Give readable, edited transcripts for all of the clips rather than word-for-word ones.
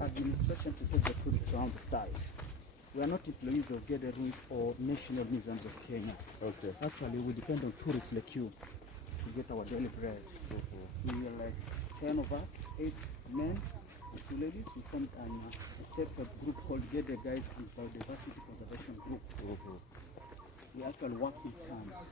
administration to take the tourists around the site. We are not employees of Gede Ruins or National Museums of Kenya. Okay. Actually, we depend on tourists like you to get our daily bread. We are like 10 of us, 8 men and 2 ladies. We formed a separate group called Gede Guides and Biodiversity Conservation Group. We actually work in camps.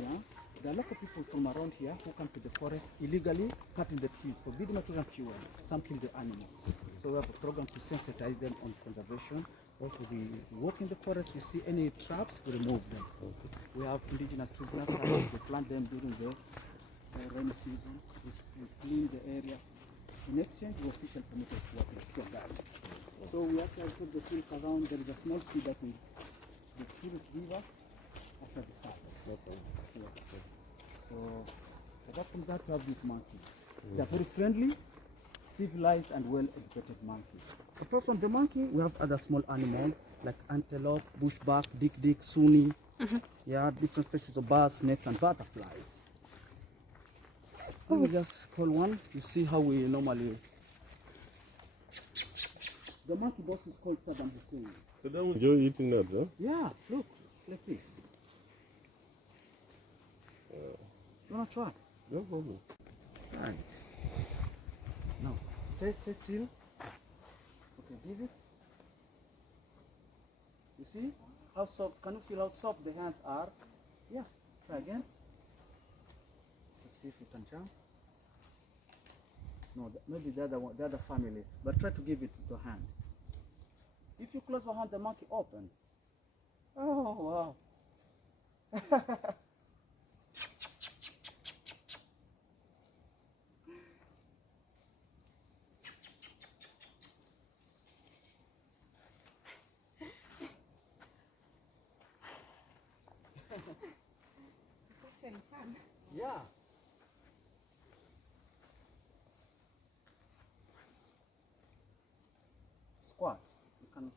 Yeah? There are local people from around here who come to the forest illegally, cutting the trees for building material and fuel. Some kill the animals. So we have a program to sensitize them on conservation. Also, we walk in the forest, we see any traps, we remove them. We have indigenous trees nurseries, we plant them during the rainy season. We clean the area. In exchange, we officially permitted to work like tour guides. So we actually put the trees around. There is a small tree that we the tourists give us after the service. So apart from that, we have these monkeys. They are very friendly, civilized and well-educated monkeys. Apart from the monkey, we have other small animals like antelope, bushbuck, dik-dik, sunni. Yeah, different species of birds, snakes and butterflies. Let me just call one. You see how we normally... The monkey boss is called Saddam Hussein. So don't enjoy eating nuts, huh? Yeah, look, it's like this. You wanna try? No problem. Right. Now, stay still. Okay, give it. You see how soft? Can you feel how soft the hands are? Yeah. Try again. Let's see if you can jump. No, maybe the other one, the other family. But try to give it to the hand. If you close your hand, the monkey open. Oh wow. Yeah. Squat. You can.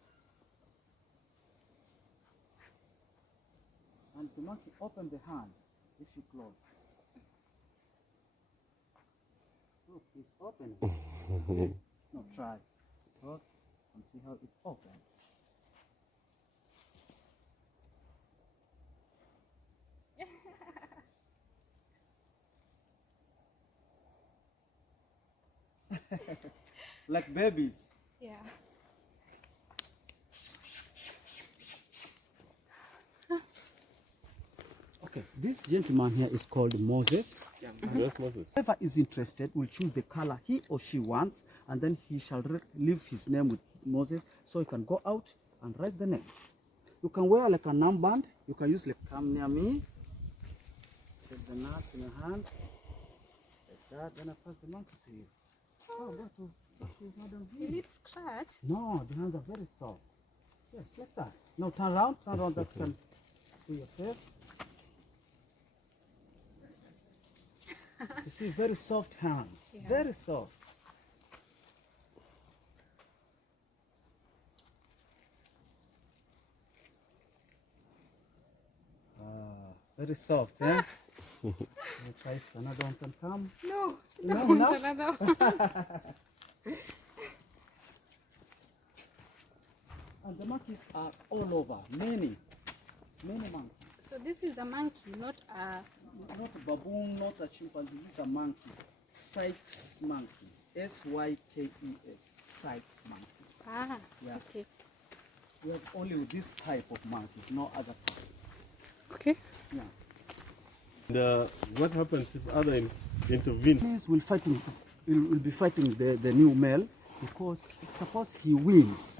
And the monkey open the hand if you close. Look, it's open. No, try. Close and see how it's open. Like babies. Yeah. Okay, this gentleman here is called Moses. Yes, Moses. Whoever is interested will choose the color he or she wants, and then he shall leave his name with Moses, so he can go out and write the name. You can wear like a armband. You can use like come near me. Take the nuts in your hand. Like that, then I pass the monkey to you. Oh, go to Madam You V. need scratch. No, the hands are very soft. Yes, like that. Now turn around that you can see your face. You see, very soft hands. Yeah. Very soft. Very soft, eh? We'll try if another one can come. No, No, don't enough? want another one. And the monkeys are all over. Many monkeys. So this is a monkey, not a... Not a baboon, not a chimpanzee. These are monkeys. Sykes monkeys. S-Y-K-E-S. Sykes monkeys. Ah, Yeah. okay. We have only this type of monkeys, no other type. Okay. Yeah. And what happens if other intervene? Males will be fighting the new male because suppose he wins,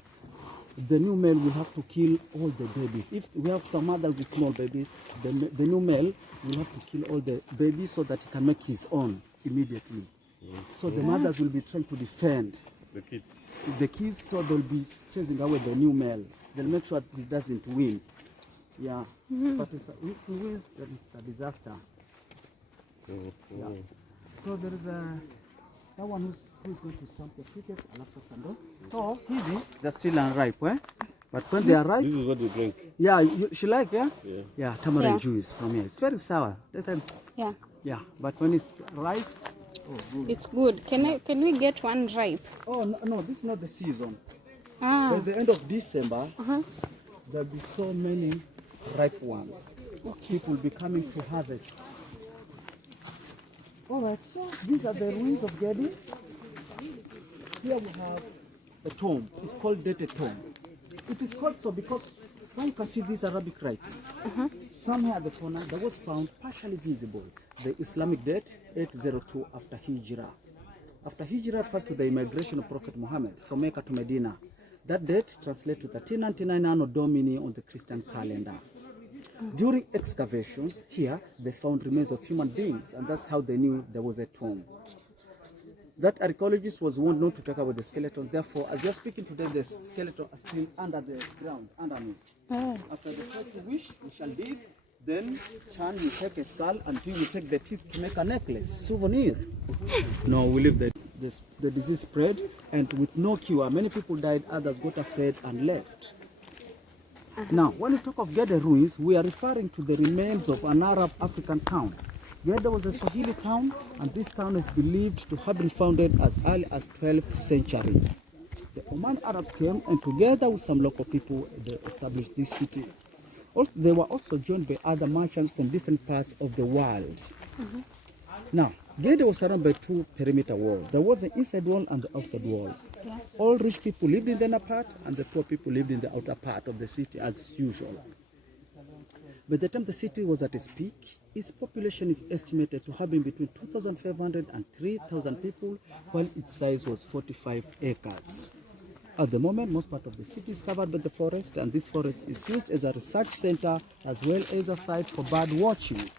the new male will have to kill all the babies. If we have some mother with small babies, the new male will have to kill all the babies so that he can make his own immediately. So the mothers will be trying to defend The kids. the kids, so they'll be chasing away the new male. They'll make sure he doesn't win. Yeah, but if he wins, then it's a disaster. Yeah. So there is someone who's going to stamp the tickets. So easy, they're still unripe, eh? But when they are ripe, This is what you drink. yeah, she like, yeah? Yeah. Yeah, tamarind Yeah. juice from here. It's very sour. Yeah. Yeah, but when it's ripe, It's good. Can we get one ripe? Oh, no, this is not the season. Ah. By the end of December, there'll be so many ripe ones. People will be coming to harvest. All right, so these are the ruins of Gedi. Here we have a tomb. It's called Gede tomb. It is called so because now you can see these Arabic writings. Somewhere at the corner, there was found partially visible the Islamic date 802 after Hijrah. After Hijrah refers to the immigration of Prophet Muhammad from Mecca to Medina. That date translates to 1399 Anno Domini on the Christian calendar. During excavations here, they found remains of human beings, and that's how they knew there was a tomb. That archaeologist was warned not to take away the skeleton. Therefore, as we are speaking today, the skeleton is still under the ground, underneath. After the first wish, we shall dig. Then Chan will take a skull, and he will take the teeth to make a necklace, souvenir. No, we leave the disease spread, and with no cure, many people died, others got afraid and left. Now, when we talk of Gede Ruins, we are referring to the remains of an Arab African town. Gede was a Swahili town, and this town is believed to have been founded as early as 12th century. The Oman Arabs came, and together with some local people, they established this city. They were also joined by other merchants from different parts of the world. Now, Gede was surrounded by two perimeter walls. There was the inside wall and the outside walls. All rich people lived in the inner part, and the poor people lived in the outer part of the city as usual. By the time the city was at its peak, its population is estimated to have been between 2,500 and 3,000 people, while its size was 45 acres. At the moment, most part of the city is covered by the forest, and this forest is used as a research center as well as a site for bird watching.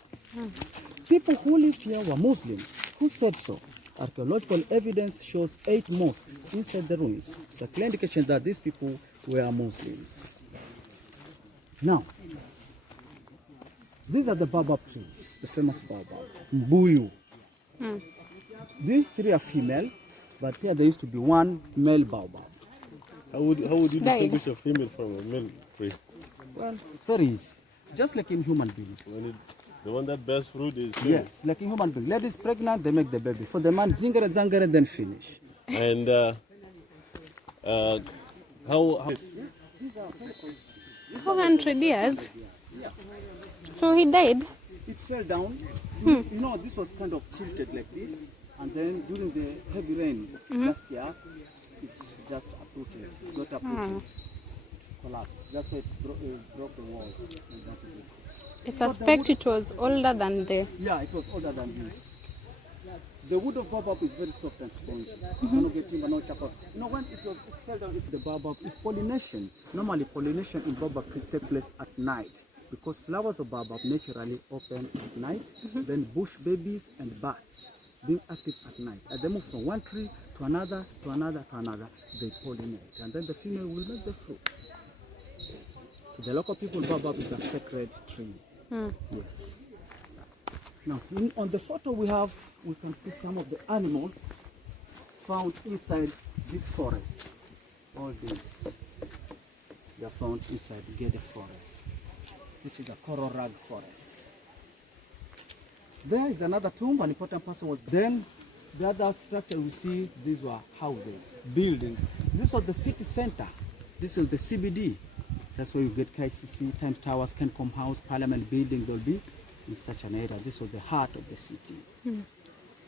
People who lived here were Muslims. Who said so? Archaeological evidence shows 8 mosques inside the ruins. It's a clear indication that these people were Muslims. Now, these are the Baobab trees, the famous Baobab, Mbuyu. These 3 are female, but here there used to be one male Baobab. How would you distinguish a female from a male tree? Well, very easy. Just like in human beings. The one that bears fruit is female. Yes, like in human beings. Ladies pregnant, they make the baby. For the man, zingara, zangara, then finish. And how 400 years. So he died. It fell down. You know, this was kind of tilted like this. And then during the heavy rains last year, it just uprooted, got uprooted, collapsed. That's why it broke the walls. I suspect it was older than the... Yeah, it was older than this. The wood of baobab is very soft and spongy. You cannot get timber, no charcoal. You know, when it fell down into the baobab, it's pollination. Normally, pollination in baobab trees take place at night because flowers of baobab naturally open at night. Then bush babies and bats being active at night. As they move from one tree to another, to another, to another, they pollinate. And then the female will make the fruits. To the local people, baobab is a sacred tree. Yes. Now, on the photo we can see some of the animals found inside this forest. All these, they are found inside Gede forest. This is a coral rug forest. There is another tomb, an important person was. Then the other structure we see, these were houses, buildings. This was the city center. This is the CBD. That's where you get KCC, Times Towers, Kencom House, Parliament Building, they'll be in such an area. This was the heart of the city.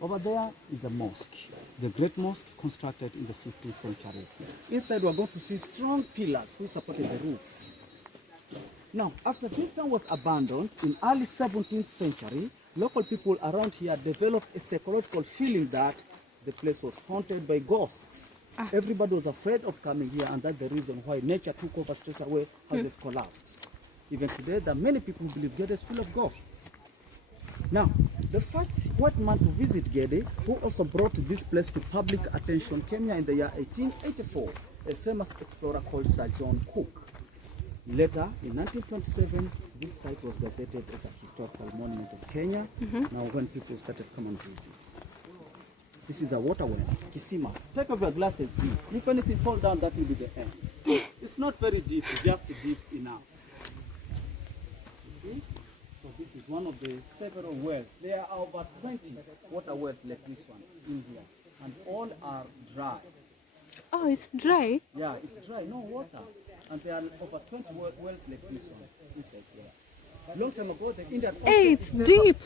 Over there is a mosque, the Great Mosque constructed in the 15th century. Inside we're going to see strong pillars which supported the roof. Now, after this town was abandoned in early 17th century, local people around here developed a psychological feeling that the place was haunted by ghosts. Everybody was afraid of coming here, and that's the reason why nature took over straight away, houses collapsed. Even today, there are many people who believe Gede is full of ghosts. Now, the first white man to visit Gede, who also brought this place to public attention, came here in the year 1884, a famous explorer called Sir John Cook. Later, in 1927, this site was gazetted as a historical monument of Kenya. Now, when people started to come and visit. This is a water well, Kisima. Take off your glasses, please. If anything falls down, that will be the end. It's not very deep, just deep enough. You see? So this is one of the several wells. There are over 20 water wells like this one in here, and all are dry. Oh, it's dry. Yeah, it's dry, no water. And there are over 20 wells like this one inside here. Long time ago, the Indian Ocean Hey, it's itself- deep.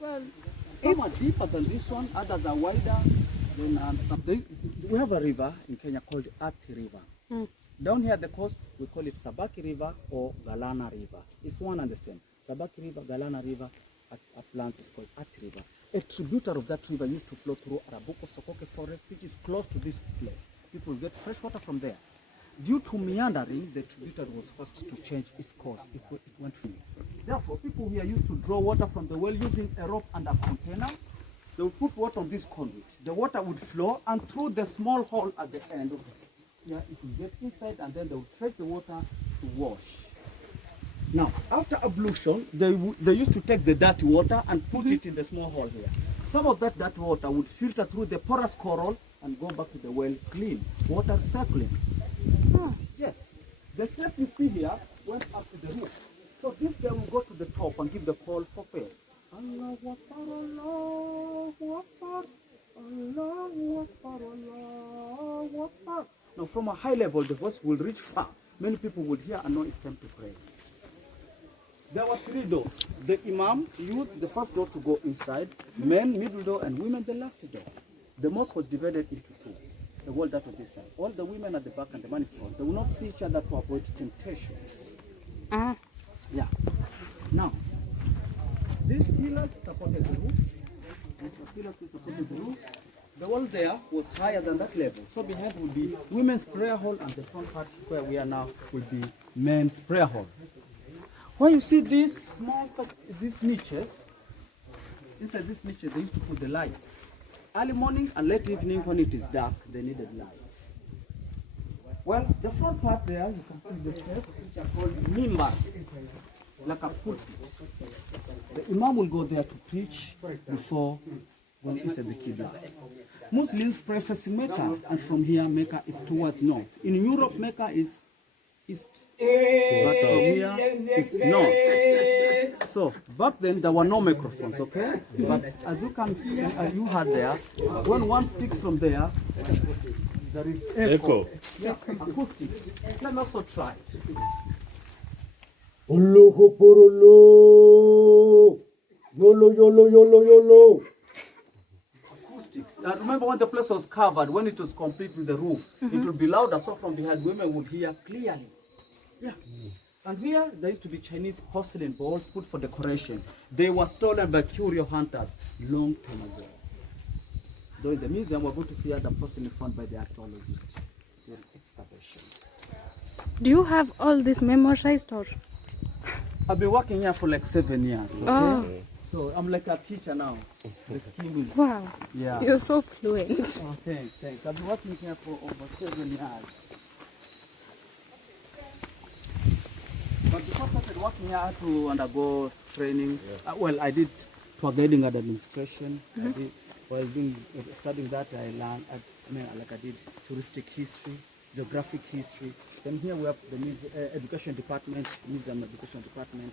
Well, Some are deeper than this one, others are wider. Then we have a river in Kenya called Athi River. Down here at the coast, we call it Sabaki River or Galana River. It's one and the same. Sabaki River, Galana River, uplands is called Athi River. A tributary of that river used to flow through Arabuko Sokoke Forest, which is close to this place. People get fresh water from there. Due to meandering, the tributary was forced to change its course. It went free. Therefore, people here used to draw water from the well using a rope and a container. They would put water on this conduit. The water would flow, and through the small hole at the end, it would get inside, and then they would fetch the water to wash. Now, after ablution, they used to take the dirty water and put it in the small hole here. Some of that dirty water would filter through the porous coral and go back to the well clean. Water circling. Yes. The step you see here went up to the roof. So this guy will go to the top and give the call for prayer. Allahu Akbar, Allahu Akbar, Allahu Akbar, Allahu Akbar. Now from a high level, the voice will reach far. Many people would hear and know it's time to pray. There were 3 doors. The Imam used the first door to go inside, men, middle door, and women the last door. The mosque was divided into 2. The wall that on this side. All the women at the back and the man in front. They will not see each other to avoid temptations. Yeah. Now, these pillars supported the roof. These pillars supported the roof. The wall there was higher than that level. So behind would be women's prayer hall, and the front part where we are now would be men's prayer hall. When you see these small, these niches, inside these niches they used to put the lights. Early morning and late evening when it is dark, they needed light. Well, the front part there, you can see the steps, which are called mimbar, like a pulpit. The Imam will go there to preach before going inside the Qibla. Muslims pray facing Mecca, and from here Mecca is towards north. In Europe, Mecca is east, but from here is north. So back then there were no microphones, okay? But as you can feel, you heard there, when one speaks from there is echo. Yeah, acoustics. Let me also try. Yolo. Acoustics. And remember when the place was covered, when it was complete with the roof, it would be louder, so from behind women would hear clearly. Yeah. And here there used to be Chinese porcelain bowls put for decoration. They were stolen by curio hunters long time ago. Though in the museum we're going to see other porcelain found by the archaeologists during excavation. do you have all this memorized or? I've been working here for like 7 years. Okay? Oh. So I'm like a teacher now. The scheme is Wow. yeah. You're so fluent. Oh, thanks. I've been working here for over 7 years. But before I started working here, I had to undergo training. Well, I did tour guiding and administration. I did, while studying that, I learned, I did touristic history, geographic history. Then here we have the education department, museum education department.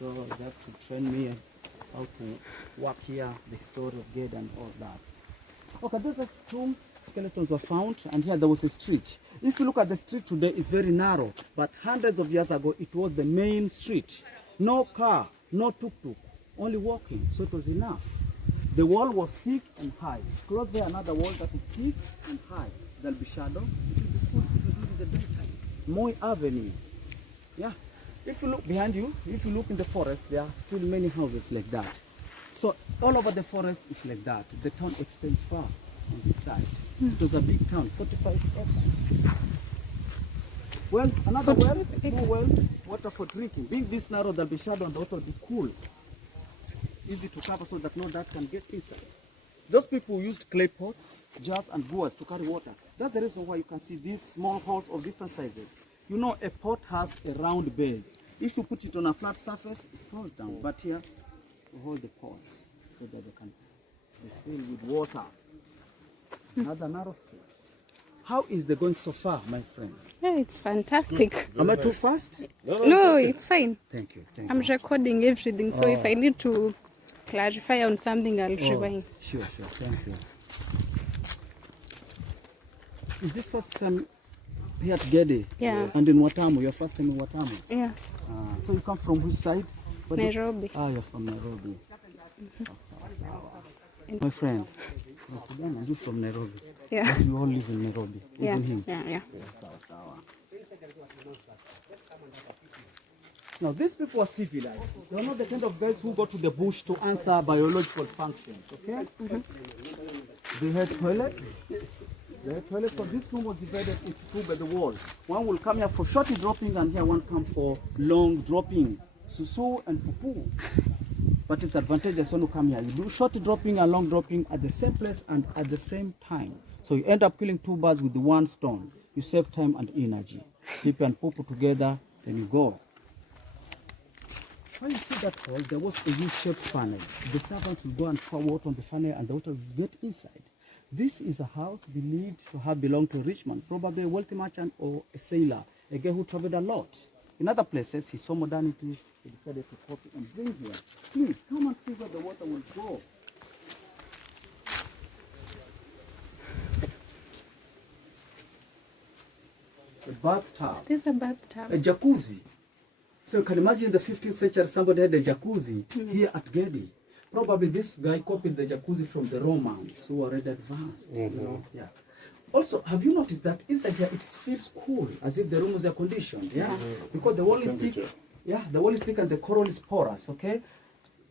So they have to train me how to work here, the story of Gede and all that. Okay, these are tombs, skeletons were found, and here there was a street. If you look at the street today, it's very narrow, but hundreds of years ago, it was the main street. No car, no tuk-tuk, only walking, so it was enough. The wall was thick and high. Close there, another wall that is thick and high. There'll be shadow, it will be full during the daytime. Moi Avenue. Yeah. If you look behind you, if you look in the forest, there are still many houses like that. So all over the forest is like that. The town extends far on this side. It was a big town, 45 acres. Well, another well, small well, water for drinking. Being this narrow, there'll be shadow and the water will be cool. Easy to cover so that no dirt can get inside. Those people used clay pots, jars and gourds to carry water. That's the reason why you can see these small holes of different sizes. You know, a pot has a round base. If you put it on a flat surface, it falls down. But here, you hold the pots so that they can be filled with water. Another narrow street. How is the going so far, my friends? Yeah, it's fantastic. Am I too fast? No, it's fine. Thank you. I'm recording everything, so if I need to clarify on something, I'll rewind. Sure. Thank you. Is this first time here at Gede? Yeah. And in Watamu, your first time in Watamu? Yeah, So you come from which side? Nairobi. You're from Nairobi. My friend, Sudan, are you from Nairobi? Yeah. But you all live in Nairobi, Yeah, even him. yeah. Now, these people are civilized. They are not the kind of guys who go to the bush to answer biological functions, okay? They had toilets. So this room was divided into two by the wall. One will come here for short dropping, and here one comes for long dropping, susu and pupu. But it's advantageous when you come here. You do short dropping and long dropping at the same place and at the same time. So you end up killing two birds with one stone. You save time and energy. Keep and pupu together, then you go. When you see that hole, there was a U-shaped funnel. The servants will go and pour water on the funnel, and the water will get inside. This is a house believed to have belonged to a rich man, probably a wealthy merchant or a sailor, a guy who traveled a lot. In other places, he saw modernities, he decided to copy and bring here. Please, come and see where the water will go. A bathtub. Is this a bathtub? A jacuzzi. So you can imagine in the 15th century somebody had a jacuzzi here at Gedi. Probably this guy copied the jacuzzi from the Romans who were already advanced. You know? Yeah. Also, have you noticed that inside here it feels cool, as if the room was air conditioned, yeah? Because the wall is thick. Yeah, the wall is thick and the coral is porous, okay?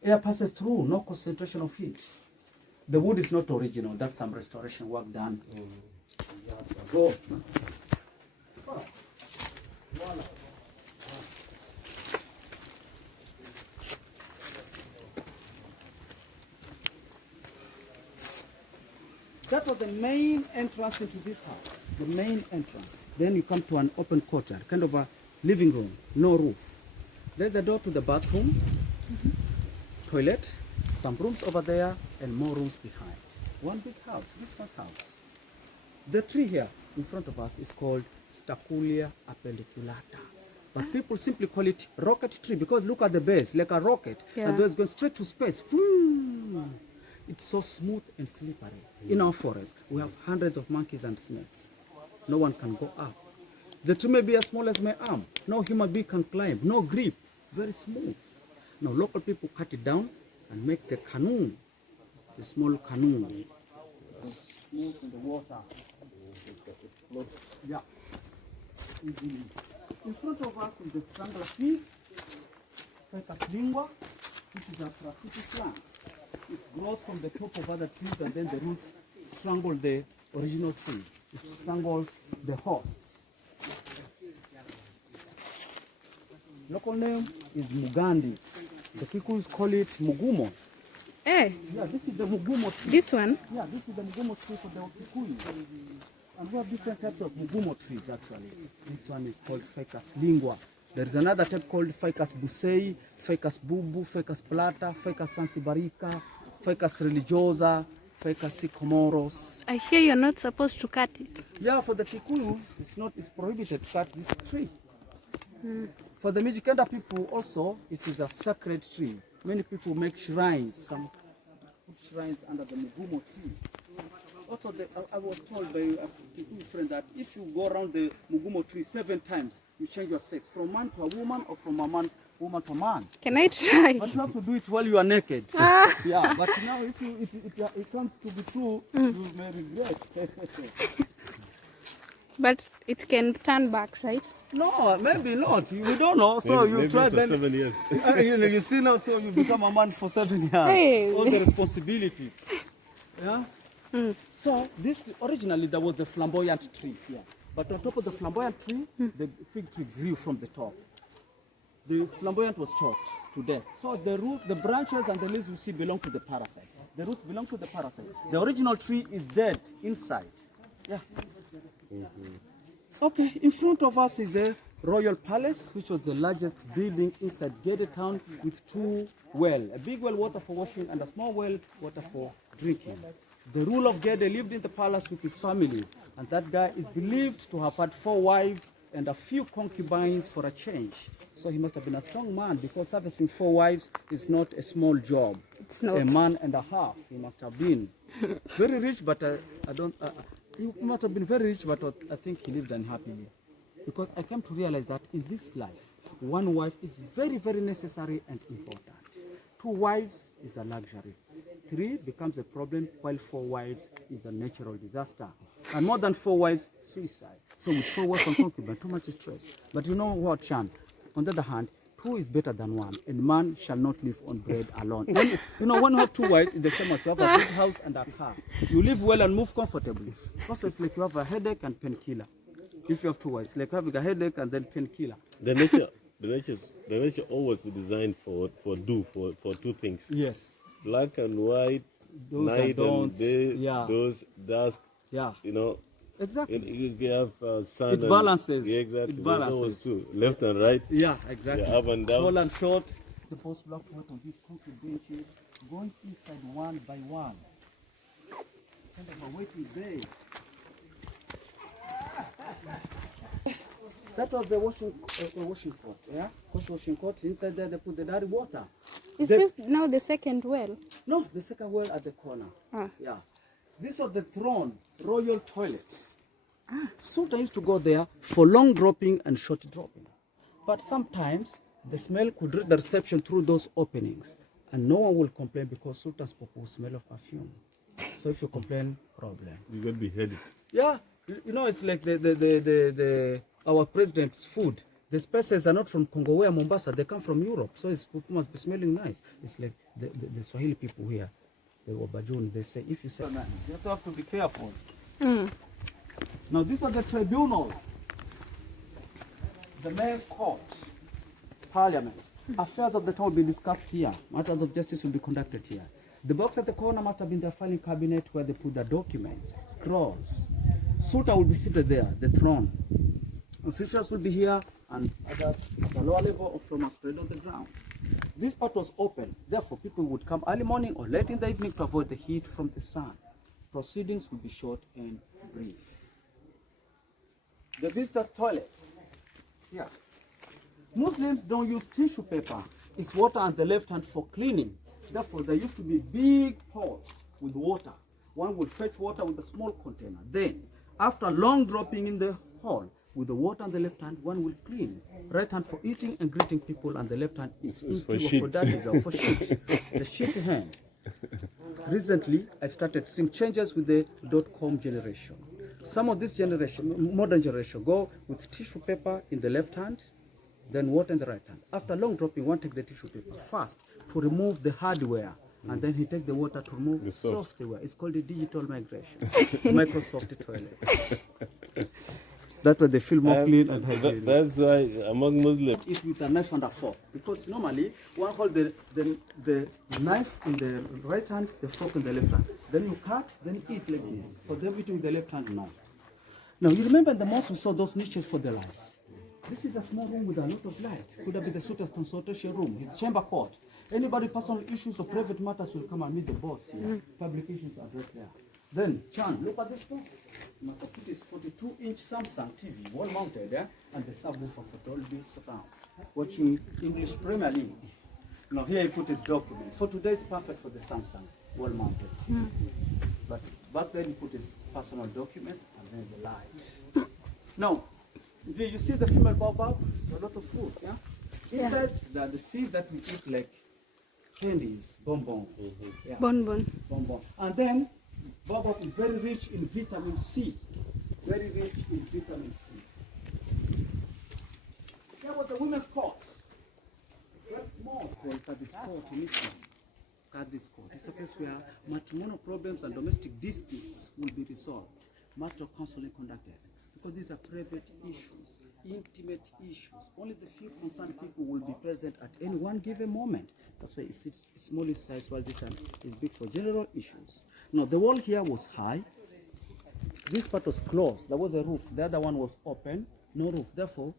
Air passes through, no concentration of heat. The wood is not original, that's some restoration work done. Go. That was the main entrance into this house, the main entrance. Then you come to an open courtyard, kind of a living room, no roof. There's the door to the bathroom, toilet, some rooms over there, and more rooms behind. One big house, this was house. The tree here in front of us is called Staculia appendiculata. But people simply call it rocket tree because look at the base, like a rocket. And those go straight to space. It's so smooth and slippery. In our forest, we have hundreds of monkeys and snakes. No one can go up. The tree may be as small as my arm. No human being can climb. No grip. Very smooth. Now, local people cut it down and make the canoe, the small canoe. Smooth in the water. Yeah. In front of us is the strangler tree, Ficus lingua, which is a parasitic plant. It grows from the top of other trees and then the roots strangle the original tree. It strangles the hosts. Local name is Mugandi. The Kikuyu call it Mugumo. Eh, Yeah, this is the Mugumo tree. this one? Yeah, this is the Mugumo tree for the Kikuyu. And we have different types of Mugumo trees actually. This one is called Ficus lingua. There is another type called Ficus busei, Ficus bubu, Ficus plata, Ficus sansibarica, Ficus religiosa, Ficus sycomoros. I hear you're not supposed to cut it. Yeah, for the Kikuyu, it's prohibited to cut this tree. For the Mijikenda people also, it is a sacred tree. Many people make shrines, some put shrines under the Mugumo tree. Also, I was told by a Kikuyu friend that if you go around the Mugumo tree 7 times, you change your sex from man to a woman or from a woman to a man. Can I try? But you have to do it while you are naked. Yeah, but now if it comes to be true, you may regret. But it can turn back, right? No, maybe not. We don't know. So you try for then. 7 years. You see now, so you become a man for 7 years. Hey. All the responsibilities. Yeah. So this originally there was the flamboyant tree here, but on top of the flamboyant tree, the fig tree grew from the top. The flamboyant was chopped to death. So the root, the branches, and the leaves you see belong to the parasite. The roots belong to the parasite. The original tree is dead inside. Yeah. Okay, in front of us is the Royal Palace, which was the largest building inside Gede town with 2 wells. A big well water for washing and a small well water for drinking. The ruler of Gede lived in the palace with his family. And that guy is believed to have had 4 wives and a few concubines for a change. So he must have been a strong man, because servicing 4 wives is not a small job. It's not. A man and a half he must have been. Very rich, but he must have been very rich, but I think he lived unhappily. Because I came to realize that in this life, 1 wife is very, very necessary and important. 2 wives is a luxury. 3 becomes a problem, while 4 wives is a natural disaster. And more than 4 wives, suicide. So with 4 wives and concubines, too much stress. But you know what, Shan? On the other hand, 2 is better than 1, and man shall not live on bread alone. When you have 2 wives, it's the same as you have a big house and a car. You live well and move comfortably. Also, it's like you have a headache and painkiller. If you have 2 wives, like having a headache and then painkiller. The nature always designed for 2 things. Yes. Black and white, Those night and day, yeah. those dusk. Yeah. You know, Exactly. you have sun. It balances. Yeah, exactly. It There's balances. always 2, left and right. Yeah, exactly. Yeah, up and down. Tall and short. The boss will have to work on these concrete benches, going inside one by one. Kind of a waiting day. That was the washing court, yeah? Washing court. Inside there they put the dirty water. Is this now the second well? No, the second well at the corner. Ah. Yeah. This was the throne, royal toilet. Sultan used to go there for long dropping and short dropping. But sometimes the smell could reach the reception through those openings. And no one will complain, because Sultan's people will smell of perfume. So if you complain, problem. You got beheaded. Yeah, it's like our president's food. The spices are not from Congo or Mombasa, they come from Europe. So it must be smelling nice. It's like the Swahili people here, the Wabajun, they say, if you say, you have to be careful. Now these are the tribunal, the mayor's court, parliament. Affairs of the town will be discussed here. Matters of justice will be conducted here. The box at the corner must have been the filing cabinet where they put the documents, scrolls. Sultan will be seated there, the throne. Officials will be here, and others at the lower level of from a spread on the ground. This part was open, therefore people would come early morning or late in the evening to avoid the heat from the sun. Proceedings will be short and brief. The visitor's toilet. Here. Muslims don't use tissue paper. It's water on the left hand for cleaning. Therefore, there used to be big pots with water. One would fetch water with a small container. Then, after long dropping in the hall, with the water on the left hand, one will clean. Right hand for eating and greeting people, and the left hand is for shit. for that job, for shit. The shit hand. Recently, I've started seeing changes with the .com generation. Some of this generation, modern generation, go with tissue paper in the left hand, then water in the right hand. After long dropping, one take the tissue paper first to remove the hardware, and then he take the water to remove the software. It's called the digital migration. Microsoft toilet. That's why they feel more clean and hygienic. That's why among Muslims, Eat with a knife and a fork, because normally one hold the knife in the right hand, the fork in the left hand. Then you cut, then eat like this. For them eating with the left hand, no. Now you remember in the mosque we saw those niches for the lights. This is a small room with a lot of light. Could have been the Sultan's consultation room, his chamber court. Anybody personal issues or private matters will come and meet the boss here. Public issues are right there. Then, Chan, look at this one. My computer is 42-inch Samsung TV, wall mounted, yeah? And the subwoofer for Dolby surround. Watching English Premier League. Now here he put his documents. For today it's perfect for the Samsung, wall mounted. But back then he put his personal documents and then the light. Now, you see the female Baobab? A lot of fruits, yeah? Inside there are the seeds that we eat like candies, bonbon. Yeah. Bonbon. Bonbon. And then Baobab is very rich in vitamin C. Very rich in vitamin C. Here was the women's court. Very small called Kadis Court in Islam. Kadis Court. It's a place where matrimonial problems and domestic disputes will be resolved. Marital counseling conducted. Because these are private issues, intimate issues. Only the few concerned people will be present at any one given moment. That's why it's small in size, while this one is big for general issues. Now, the wall here was high. This part was closed. There was a roof. The other one was open, no roof. Therefore,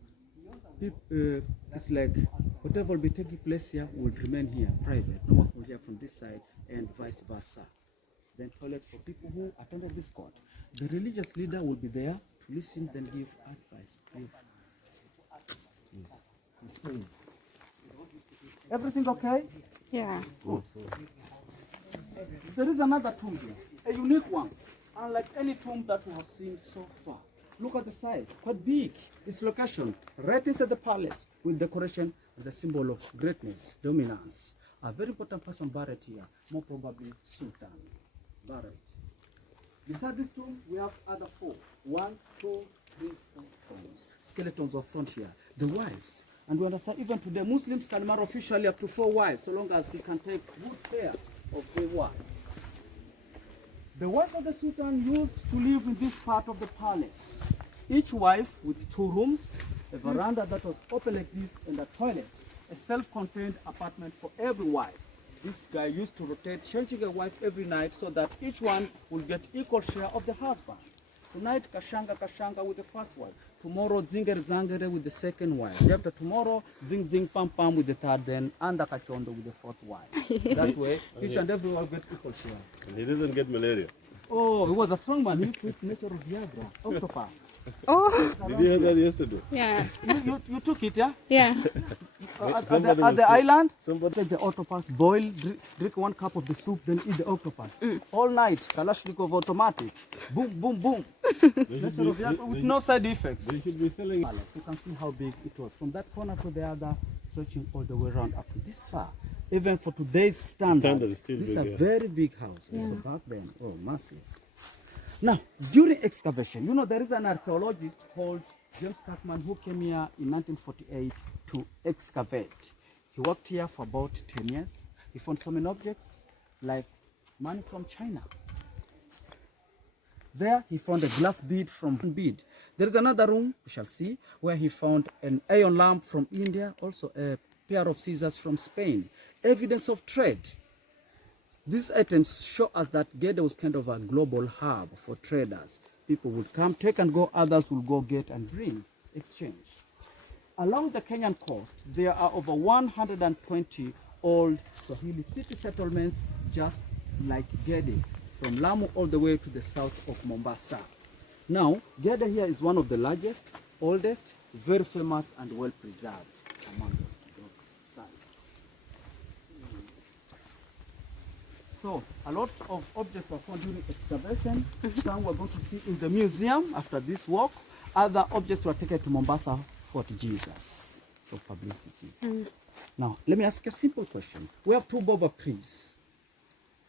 it's like whatever will be taking place here will remain here, private. No one will hear from this side and vice versa. then toilet for people who attended this court. The religious leader will be there to listen, then give advice. Everything okay? Yeah. Good. There is another tomb here, a unique one, unlike any tomb that we have seen so far. Look at the size, quite big. Its location, right inside the palace, with decoration and the symbol of greatness, dominance. A very important person buried here, more probably Sultan buried. Beside this tomb, we have other 4. 1, 2, 3, 4 tombs. Skeletons of front here. The wives. And we understand even today, Muslims can marry officially up to 4 wives, so long as he can take good care of the wives. The wives of the Sultan used to live in this part of the palace. Each wife with 2 rooms, a veranda that was open like this, and a toilet. A self-contained apartment for every wife. This guy used to rotate, changing a wife every night so that each one will get equal share of the husband. Tonight, kashanga with the first wife. Tomorrow, zingere with the second wife. After tomorrow, zing pam with the third, then anda kachondo with the 4th wife. That way, each and every one will get equal share. And he doesn't get malaria. Oh, he was a strong man. He took natural Viagra, octopus. Oh, Did you hear that yesterday? yeah. You took it, yeah? Yeah. At Somebody the was island, somebody- take the octopus, boil, drink 1 cup of the soup, then eat the octopus. All night, Kalashnikov automatic. Boom, boom, boom. Natural Viagra with no side effects. They should be selling it. Palace. You can see how big it was. From that corner to the other, stretching all the way around up to this far. Even for today's Standard standards, is still this is big, a yeah. very big house. So back then, oh, massive. Now, during excavation, you know, there is an archaeologist called James Kirkman who came here in 1948 to excavate. He worked here for about 10 years. He found so many objects like money from China. There he found a glass bead from bead. There is another room, we shall see, where he found an iron lamp from India, also a pair of scissors from Spain. Evidence of trade. These items show us that Gede was kind of a global hub for traders. People would come, take and go, others will go get and bring, exchange. Along the Kenyan coast, there are over 120 old Swahili city settlements just like Gede, from Lamu all the way to the south of Mombasa. Now, Gede here is one of the largest, oldest, very famous and well preserved among those sites. So, a lot of objects were found during excavation. Some we're going to see in the museum after this walk. Other objects were taken to Mombasa Fort Jesus for publicity. Now, let me ask a simple question. We have 2 baobab trees.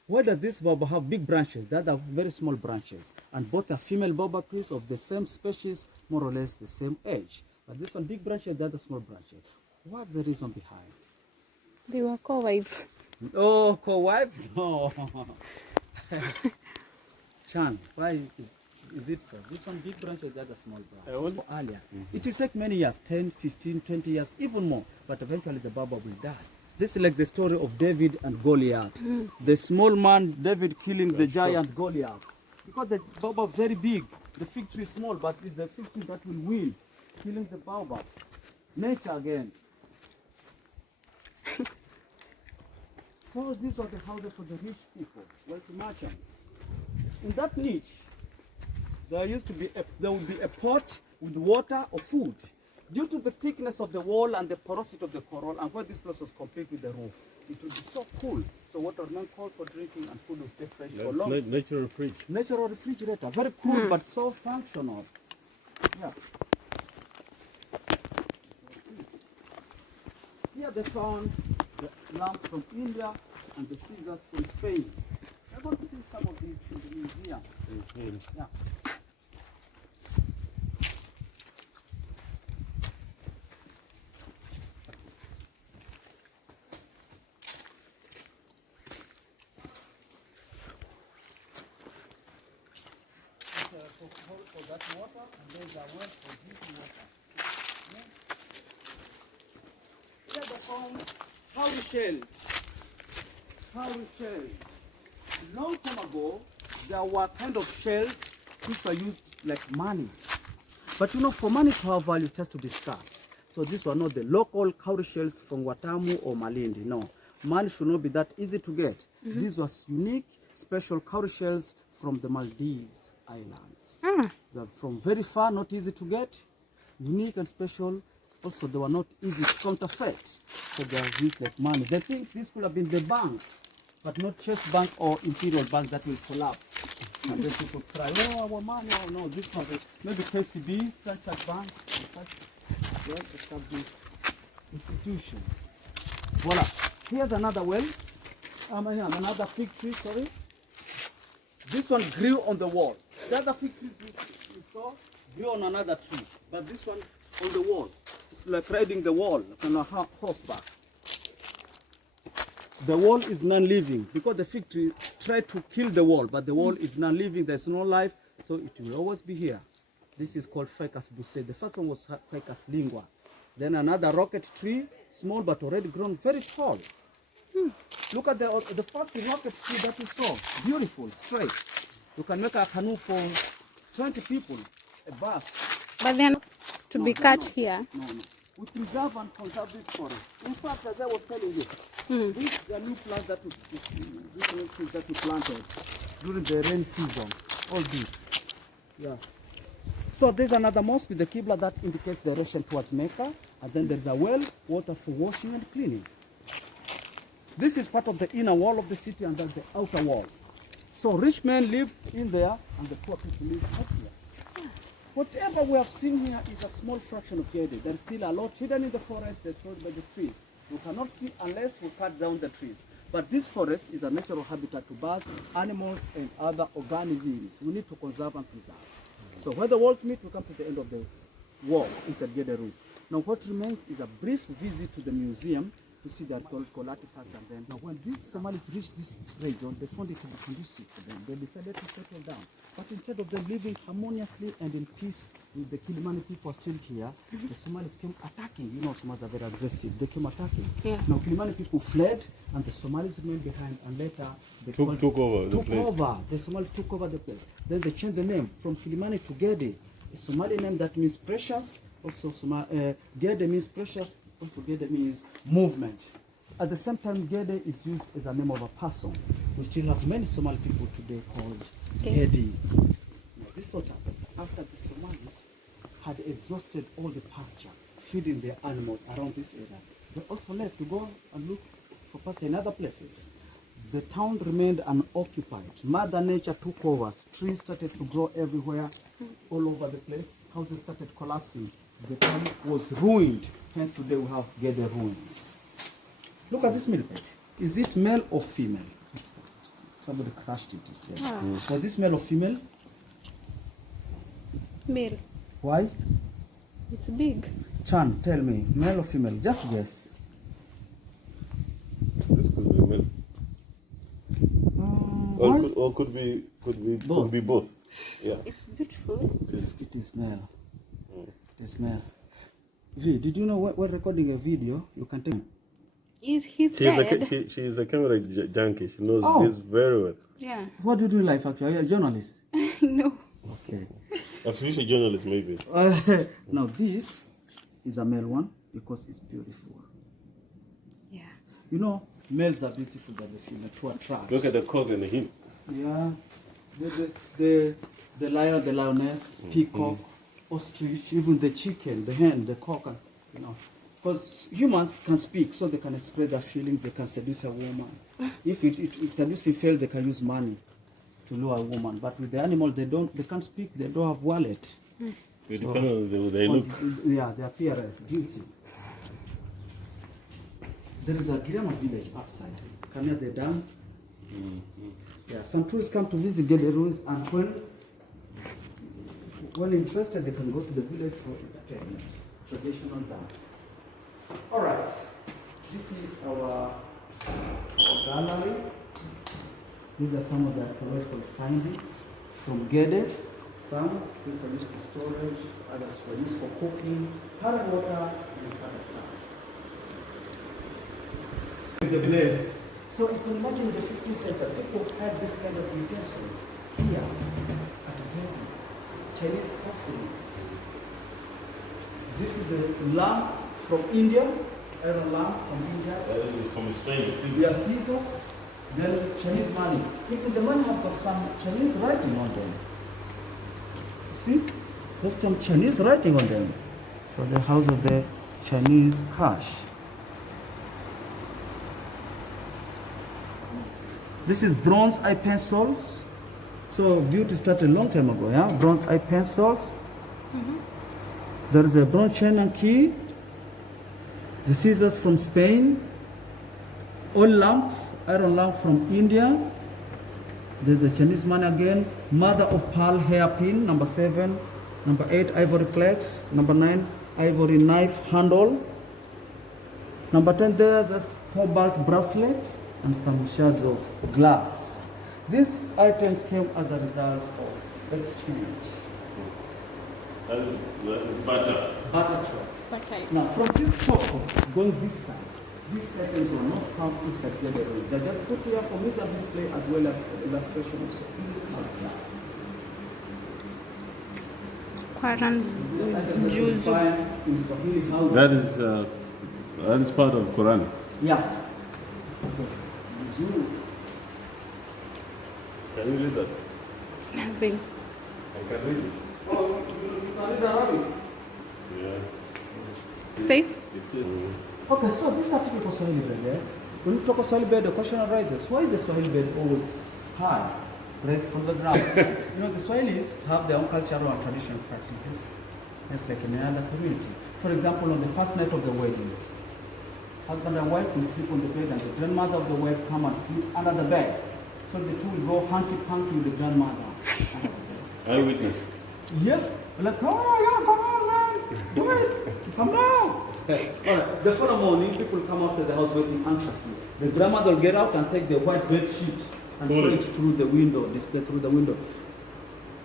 Why does this baobab have big branches? The other very small branches. And both are female baobab trees of the same species, more or less the same age. But this one big branches, the other small branches. What's the reason behind? They were co-wives. Oh, co-wives? No. Chan, why is it so? This one big branch, the other small branch. Earlier. It will take many years, 10, 15, 20 years, even more. But eventually the baobab will die. This is like the story of David and Goliath. The small man, David killing the giant Goliath. Because the baobab is very big. The fig tree is small, but it's the fig tree that will win, killing the baobab. Nature again. So these are the houses for the rich people, wealthy merchants. In that niche, there would be a pot with water or food. Due to the thickness of the wall and the porosity of the coral, and where this place was complete with the roof, it would be so cool. So water was not called for drinking, and food would stay fresh for long. Natural fridge. Natural refrigerator, very cool but so functional. Yeah. Here they found the lamp from India and the scissors from Spain. We're going to see some of these in the museum. Yeah. For that water, and there's a well for drinking water. Here they found cowrie shells. Cowrie shells. Long time ago, there were kind of shells which were used like money. But you know, for money to have value, it has to be scarce. So these were not the local cowrie shells from Watamu or Malindi. No, money should not be that easy to get. This was unique, special cowrie shells from the Maldives Islands. Ah. They're from very far, not easy to get, unique and special. Also, they were not easy to counterfeit. So they are used like money. They think this could have been the bank, but not Chase Bank or Imperial Bank that will collapse. And then people cry, oh, our money, oh no, this one, maybe KCB, Standard Bank, well-established institutions. Voila. Here's another well, another fig tree, sorry. This one grew on the wall. The other fig trees we saw grew on another tree, but this one on the wall. It's like riding the wall, like on a horseback. The wall is non-living because the fig tree tried to kill the wall, but the wall is non-living. There's no life, so it will always be here. This is called Ficus busae. The first one was Ficus lingua. Then another rocket tree, small but already grown very tall. Look at the first rocket tree that you saw. Beautiful, straight. You can make a canoe for 20 people, a bus. But then to be cut not. here. No. We preserve and conserve this forest. In fact, as I was telling you, these are new plants that we planted during the rain season. All these. Yeah. So there's another mosque with the Qibla that indicates direction towards Mecca, and then there's a well, water for washing and cleaning. This is part of the inner wall of the city, and that's the outer wall. So rich men live in there, and the poor people live out here. Whatever we have seen here is a small fraction of Gede. There's still a lot hidden in the forest, destroyed by the trees. We cannot see unless we cut down the trees. But this forest is a natural habitat to birds, animals, and other organisms. We need to conserve and preserve. So where the walls meet, we come to the end of the wall inside Gede Ruins. Now what remains is a brief visit to the museum to see the archaeological artifacts, and then now when these Somalis reached this region, they found it to be conducive to them. They decided to settle down. But instead of them living harmoniously and in peace with the Kilimani people still here, the Somalis came attacking. You know, Somalis are very aggressive. They came attacking. Yeah. Now Kilimani people fled, and the Somalis remained behind, and later they took over the place. The Somalis took over the place. Then they changed the name from Kilimani to Gede. A Somali name that means precious. Also, Gede means precious. Also, Gede means movement. At the same time, Gede is used as a name of a person. We still have many Somali people today called Gedi. Now, this sort of after the Somalis had exhausted all the pasture, feeding their animals around this area, they also left to go and look for pasture in other places. The town remained unoccupied. Mother Nature took over. Trees started to grow everywhere, all over the place. Houses started collapsing. The town was ruined. Hence today we have Gede Ruins. Look at this millipede. Is it male or female? Somebody crushed it instead. Was this male or female? Male. Why? It's big. Chan, tell me, male or female? Just guess. This could be male. Why? Or could be both. Yeah. It's beautiful. It is male. It is male. V, did you know when recording a video, you can take... He's dead. She is a camera junkie. She knows this very well. Yeah. What do you do in life actually? Are you a journalist? No. Okay. A future journalist, maybe. Now this is a male one because it's beautiful. Yeah. You know, males are beautiful than the female to attract. Look at the cock and the hen. Yeah. The lion, the lioness, peacock, ostrich, even the chicken, the hen, the cock, you know. Because humans can speak, so they can express their feelings, they can seduce a woman. If it seducing fails, they can use money to lure a woman. But with the animal, they can't speak, they don't have wallet. It depends on the way they look. Yeah, the appearance, beauty. There is a Girama village outside. Come near the dam. Yeah, some tourists come to visit Gede Ruins, and when interested, they can go to the village for entertainment, traditional dance. All right, this is our gallery. These are some of the archaeological findings from Gede. Some these are used for storage, others were used for cooking, current water, and other stuff. The blade. So you can imagine in the 15th century, people had this kind of utensils here at Gede. Chinese porcelain. This is the lamp from India, iron lamp from India. This is from Spain. We are scissors. Then Chinese money. Even the money have got some Chinese writing on them. See? There's some Chinese writing on them. So the house of the Chinese cash. This is bronze eye pencils. So beauty started a long time ago, yeah? Bronze eye pencils. There is a bronze chain and key. The scissors from Spain. Oil lamp, iron lamp from India. There's the Chinese money again. Mother of pearl hairpin, number 7. Number 8, ivory plates. Number 9, ivory knife handle. Number 10 there's cobalt bracelet and some shards of glass. These items came as a result of exchange. That is butter. Barter trade. Okay. Now, from this shophouse going this side, these items were not found inside Gede Ruins. They're just put here for museum display as well as for illustration of something. Kwaran Items that you juzu. find in Swahili houses. That is part of Quran. Yeah. Zoo. Can you read that? Nothing. I can read it. Oh, you can read Arabic? Yeah. Safe? Okay, so these are typical Swahili bed, yeah? When you talk of Swahili bed, the question arises, why is the Swahili bed always high, raised from the ground? You know, the Swahilis have their own cultural and traditional practices, just like in another community. For example, on the first night of the wedding, husband and wife will sleep on the bed and the grandmother of the wife come and sleep under the bed. So the two will go hanky-panky with the grandmother. Eyewitness. Yeah, like, oh yeah, come on man, do it, come on. Alright, the following morning, people come out of the house waiting anxiously. The grandmother will get out and take the white bed sheet and show it through the window, display through the window.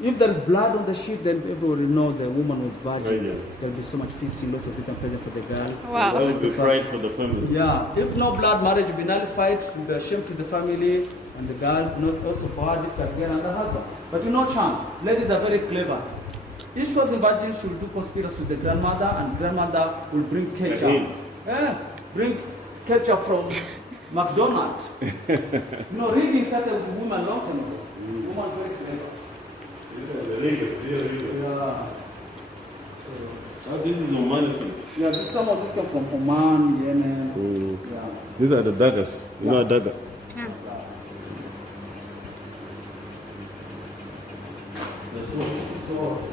If there is blood on the sheet, then everyone will know the woman was virgin. Yeah. There will be so much feasting, lots of gifts and presents for the girl. That Wow. will be pride for the family. Yeah, if no blood, marriage will be nullified, will be ashamed to the family and the girl, not also for her, if the girl and the husband. But you know, charm, ladies are very clever. Each person virgin should do conspiracy with the grandmother, and grandmother will bring ketchup. Yeah, bring ketchup from McDonald's. You know, rigging started with women long time ago. Woman very clever. Yeah. This is Oman place. Yeah, some of this come from Oman, Yemen. Yeah. These are the daggers. You know a dagger? Yeah. Swords.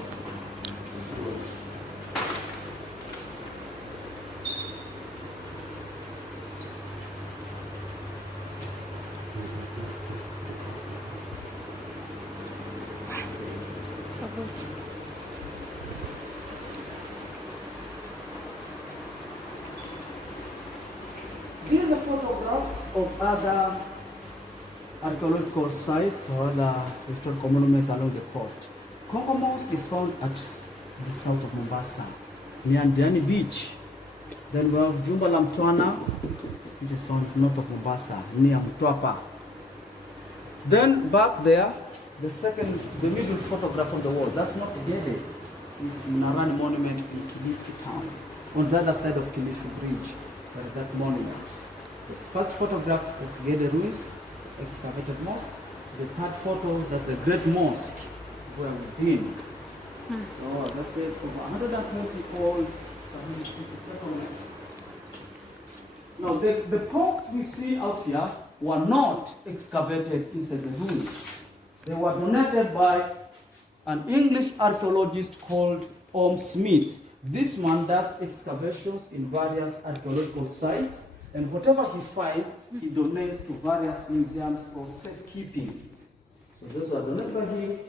So good. These are photographs of other archaeological sites or other historical monuments along the coast. Congo Mosque is found at the south of Mombasa, near Ndiani Beach. Then we have Jumba la Mtwana, which is found north of Mombasa, near Mtwapa. Then back there, the middle photograph on the wall, that's not Gede. It's Narani Monument in Kilifi town. On the other side of Kilifi Bridge, there is that monument. The first photograph is Gede Ruins, excavated mosque. The third photo, that's the Great Mosque, where we've been. So that's it, over 120 old, 167. Now the pots we see out here were not excavated inside the ruins. They were donated by an English archaeologist called Smith. This man does excavations in various archaeological sites, and whatever he finds, he donates to various museums for safekeeping. So those were donated by him.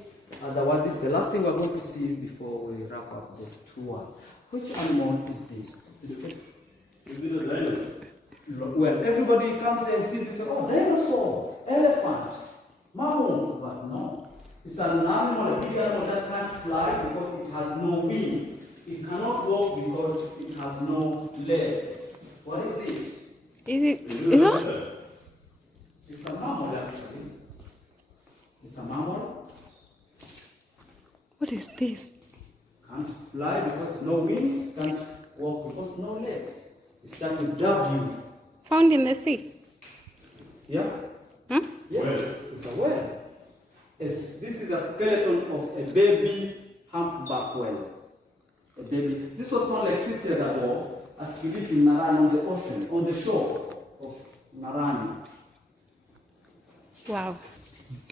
Otherwise, this is the last thing we're going to see before we wrap up this tour. Which animal is this? Is it a dinosaur? Well, everybody comes and sees this, oh, dinosaur, elephant, mammoth, but no. It's an animal, a big animal that can't fly because it has no wings. It cannot walk because it has no legs. What is it? Is it? You know? It's a mammal, actually. It's a mammal. What is this? Can't fly because no wings, can't walk because no legs. It starts with W. Found in the sea. Yeah? Yeah, it's a well. This is a skeleton of a baby humpback whale. A baby. This was found like 6 years ago at Gede in Naran on the ocean, on the shore of Naran. Wow.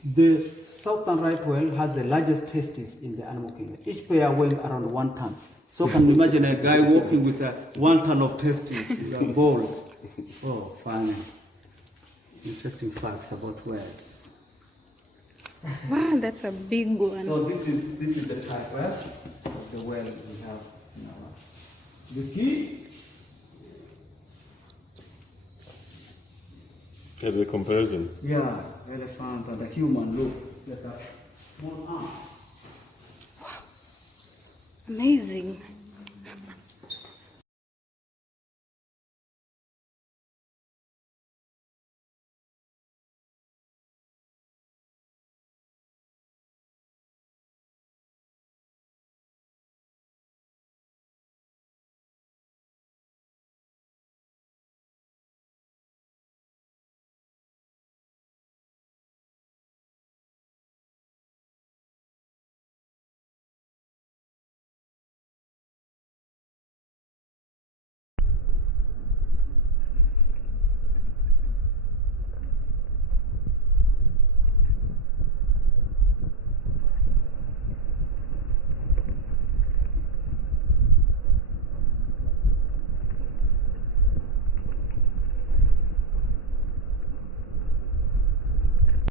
The southern right whale has the largest testes in the animal kingdom. Each pair weighing around 1 ton. So can you imagine a guy walking with 1 ton of testes, the balls? Oh, funny. Interesting facts about whales. Wow, that's a big one. So this is the type of the whale we have in our. The key. Yeah, the comparison. Yeah, elephant and a human. Look, it's like a small arm. Amazing.